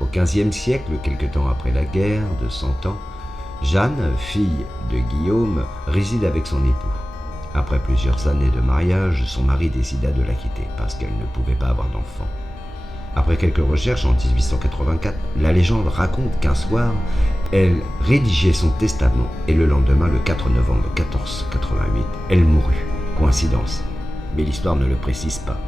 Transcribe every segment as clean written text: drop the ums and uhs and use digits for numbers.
Au XVe siècle, quelque temps après la guerre de Cent Ans, Jeanne, fille de Guillaume, réside avec son époux. Après plusieurs années de mariage, son mari décida de la quitter parce qu'elle ne pouvait pas avoir d'enfant. Après quelques recherches en 1884, la légende raconte qu'un soir, elle rédigeait son testament et le lendemain, le 4 novembre 1488, elle mourut. Coïncidence, mais l'histoire ne le précise pas.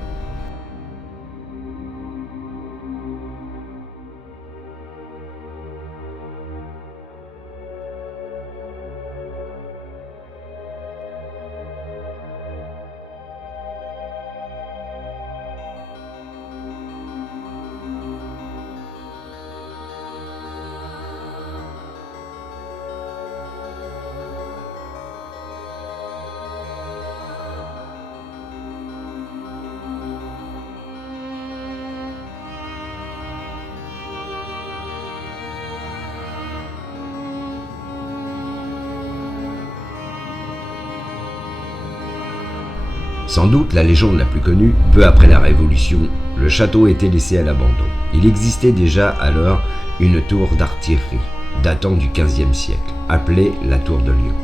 Sans doute la légende la plus connue, peu après la Révolution, le château était laissé à l'abandon. Il existait déjà alors une tour d'artillerie, datant du XVe siècle, appelée la Tour de Lyon.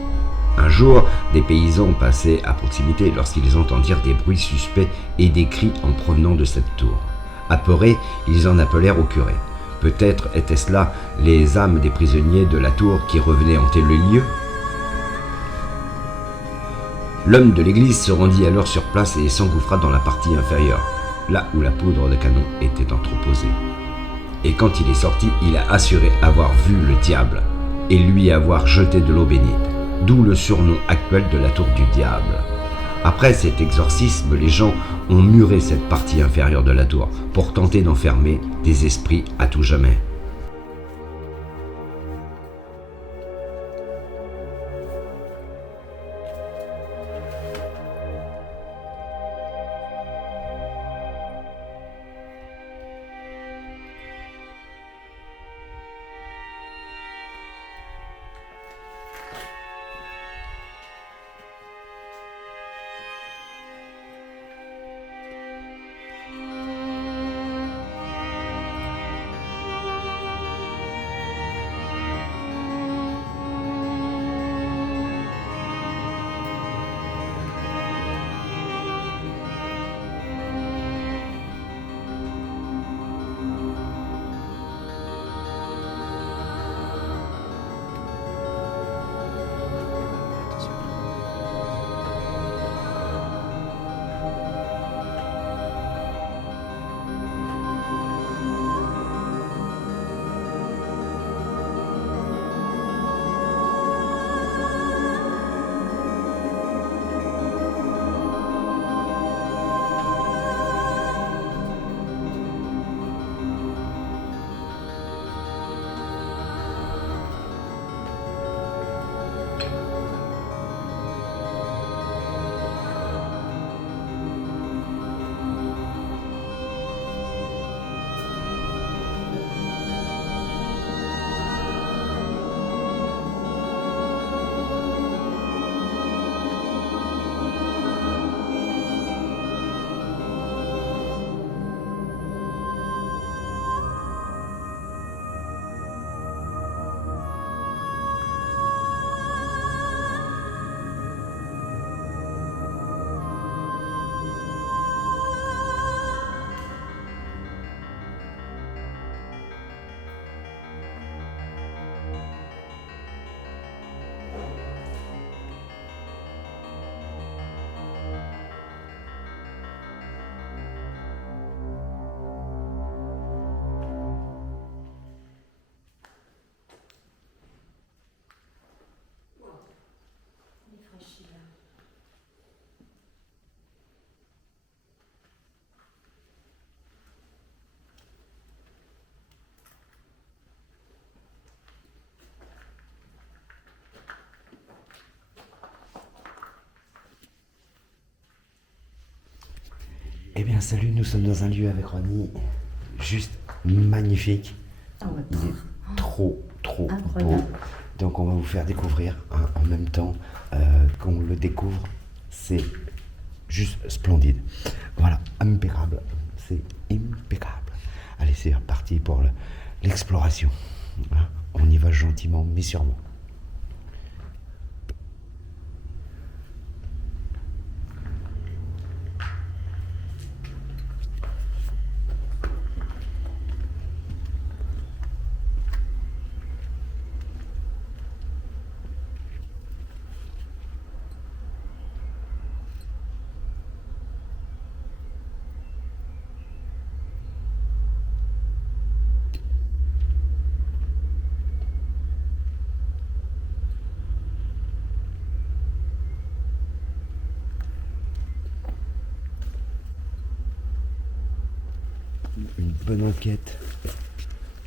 Un jour, des paysans passaient à proximité lorsqu'ils entendirent des bruits suspects et des cris en provenant de cette tour. Apeurés, ils en appelèrent au curé. Peut-être étaient-ce là les âmes des prisonniers de la tour qui revenaient hanter le lieu ? L'homme de l'église se rendit alors sur place et s'engouffra dans la partie inférieure, là où la poudre de canon était entreposée. Et quand il est sorti, il a assuré avoir vu le diable et lui avoir jeté de l'eau bénite, d'où le surnom actuel de la tour du diable. Après cet exorcisme, les gens ont muré cette partie inférieure de la tour pour tenter d'enfermer des esprits à tout jamais. Eh bien salut, nous sommes dans un lieu avec Ronnie juste magnifique. Il est trop beau. Donc on va vous faire découvrir en même temps qu'on le découvre. C'est juste splendide. Voilà, impeccable. C'est impeccable. Allez, c'est reparti pour l'exploration. Voilà. On y va gentiment mais sûrement.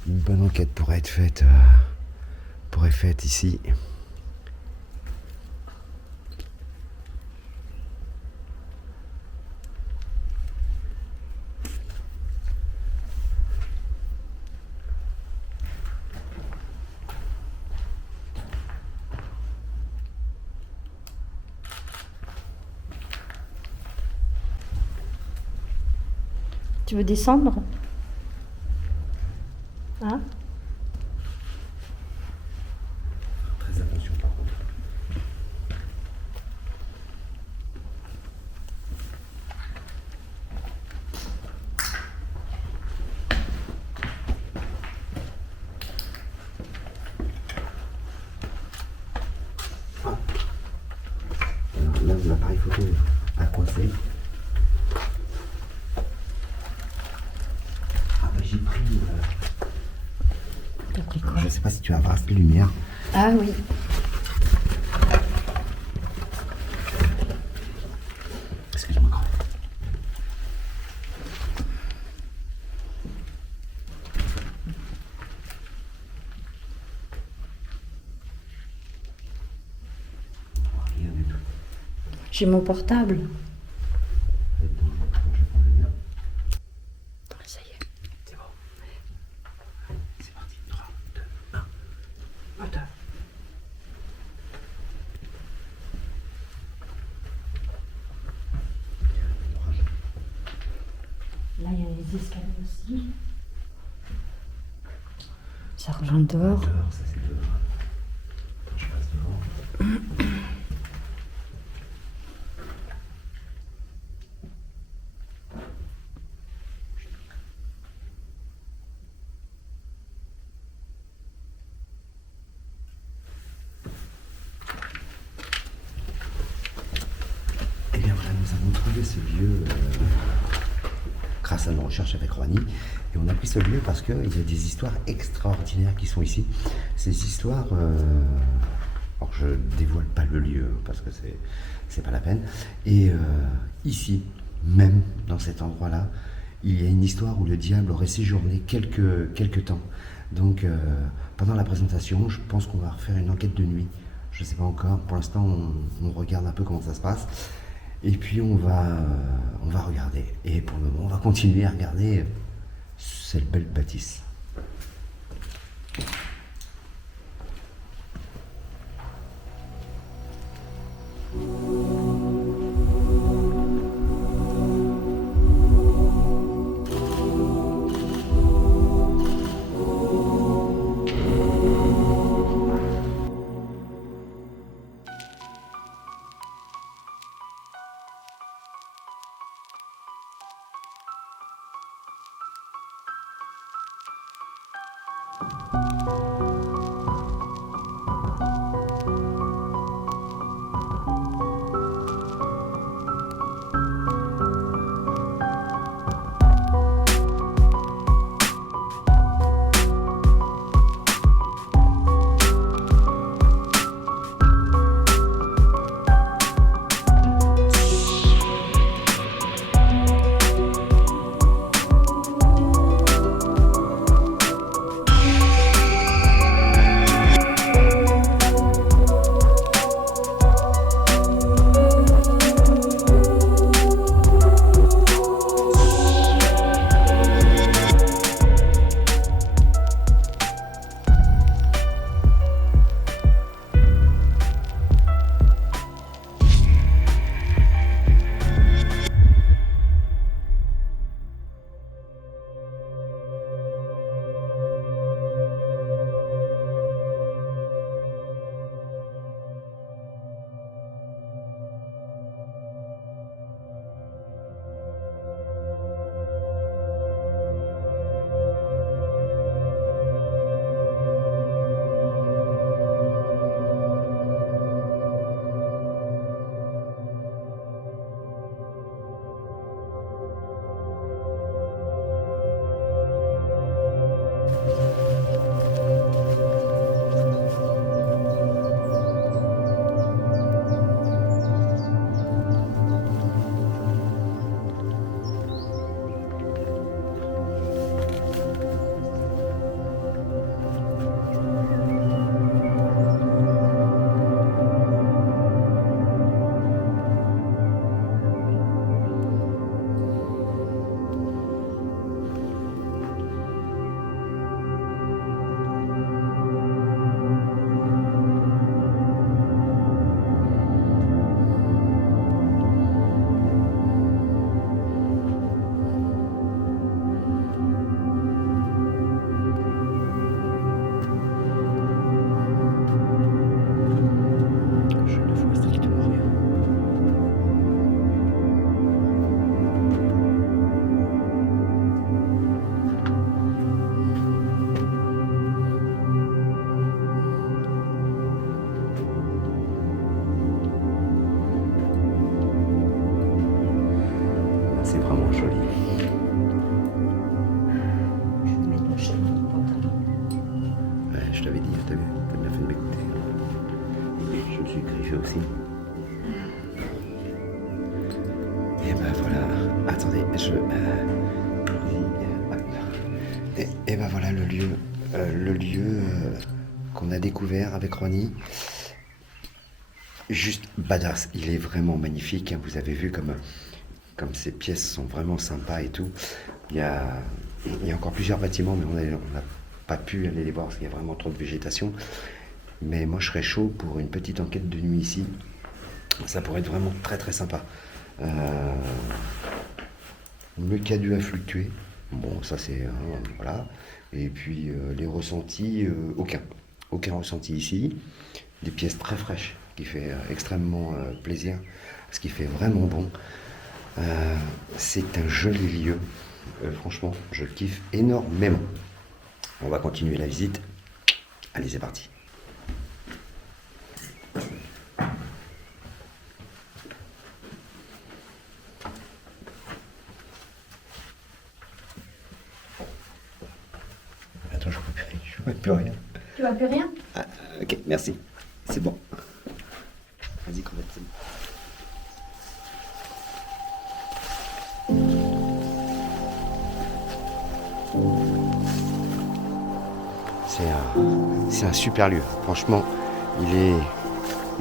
Une bonne enquête pourrait être faite ici. Tu veux descendre? Hein? Très attention par contre. Ah. Alors là, l'appareil photo a coincé. J'ai pris. T'as pris quoi? Je sais pas si tu as vaste lumière. Ah oui. Excuse-moi. Rien du tout. J'ai mon portable. Ça y est. C'est bon. C'est parti. 3, 2, 1. Moteur. Là, il y a les escaliers aussi. Ça rejoint dehors. Dehors, ça c'est dehors. Je passe devant. Eh bien voilà, nous avons trouvé ce lieu grâce à nos recherches avec Ronnie. Et on a pris ce lieu parce qu'il y a des histoires extraordinaires qui sont ici. Ces histoires... alors je dévoile pas le lieu parce que c'est pas la peine. Et ici, même dans cet endroit-là, il y a une histoire où le diable aurait séjourné quelques temps. Donc pendant la présentation, je pense qu'on va refaire une enquête de nuit. Je sais pas encore. Pour l'instant, on regarde un peu comment ça se passe. Et puis on va regarder. Et pour le moment, on va continuer à regarder cette belle bâtisse. merci. Et ben voilà, attendez, et ben voilà le lieu qu'on a découvert avec Ronnie. Juste badass, il est vraiment magnifique, hein. Vous avez vu comme ces pièces sont vraiment sympas et tout. Il y a encore plusieurs bâtiments, mais on n'a pas pu aller les voir parce qu'il y a vraiment trop de végétation. Mais moi je serais chaud pour une petite enquête de nuit ici. Ça pourrait être vraiment très très sympa. Le cadu a fluctué. Bon, ça c'est... voilà. Et puis les ressentis, aucun ressenti ici. Des pièces très fraîches qui fait extrêmement plaisir, ce qui fait vraiment bon. C'est un joli lieu. Franchement, je kiffe énormément. On va continuer la visite. Allez, c'est parti. Attends, je vois plus rien. Tu vois plus rien? Ah, ok, merci. C'est bon. Vas-y, complète. C'est un super lieu. Franchement, il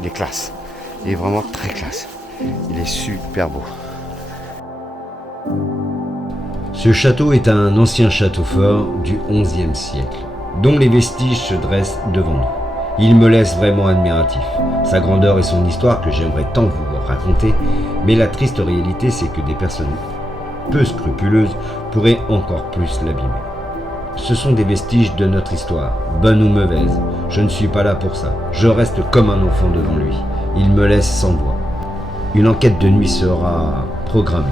est classe. Il est vraiment très classe. Il est super beau. Ce château est un ancien château fort du XIe siècle, dont les vestiges se dressent devant nous. Il me laisse vraiment admiratif. Sa grandeur et son histoire que j'aimerais tant vous raconter, mais la triste réalité c'est que des personnes peu scrupuleuses pourraient encore plus l'abîmer. Ce sont des vestiges de notre histoire, bonne ou mauvaise. Je ne suis pas là pour ça. Je reste comme un enfant devant lui. Il me laisse sans voix. Une enquête de nuit sera programmée.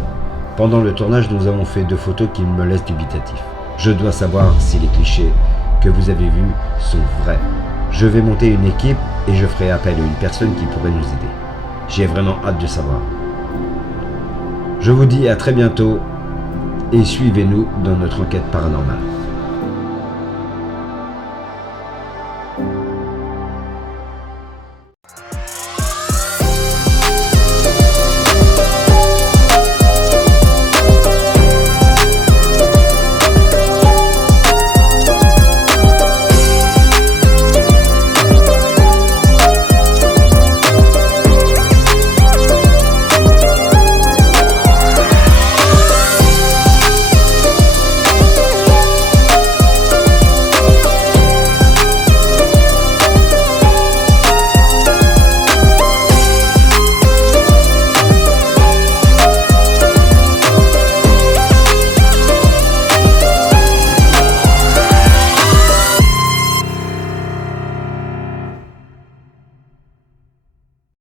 Pendant le tournage, nous avons fait 2 photos qui me laissent dubitatif. Je dois savoir si les clichés que vous avez vus sont vrais. Je vais monter une équipe et je ferai appel à une personne qui pourrait nous aider. J'ai vraiment hâte de savoir. Je vous dis à très bientôt et suivez-nous dans notre enquête paranormale.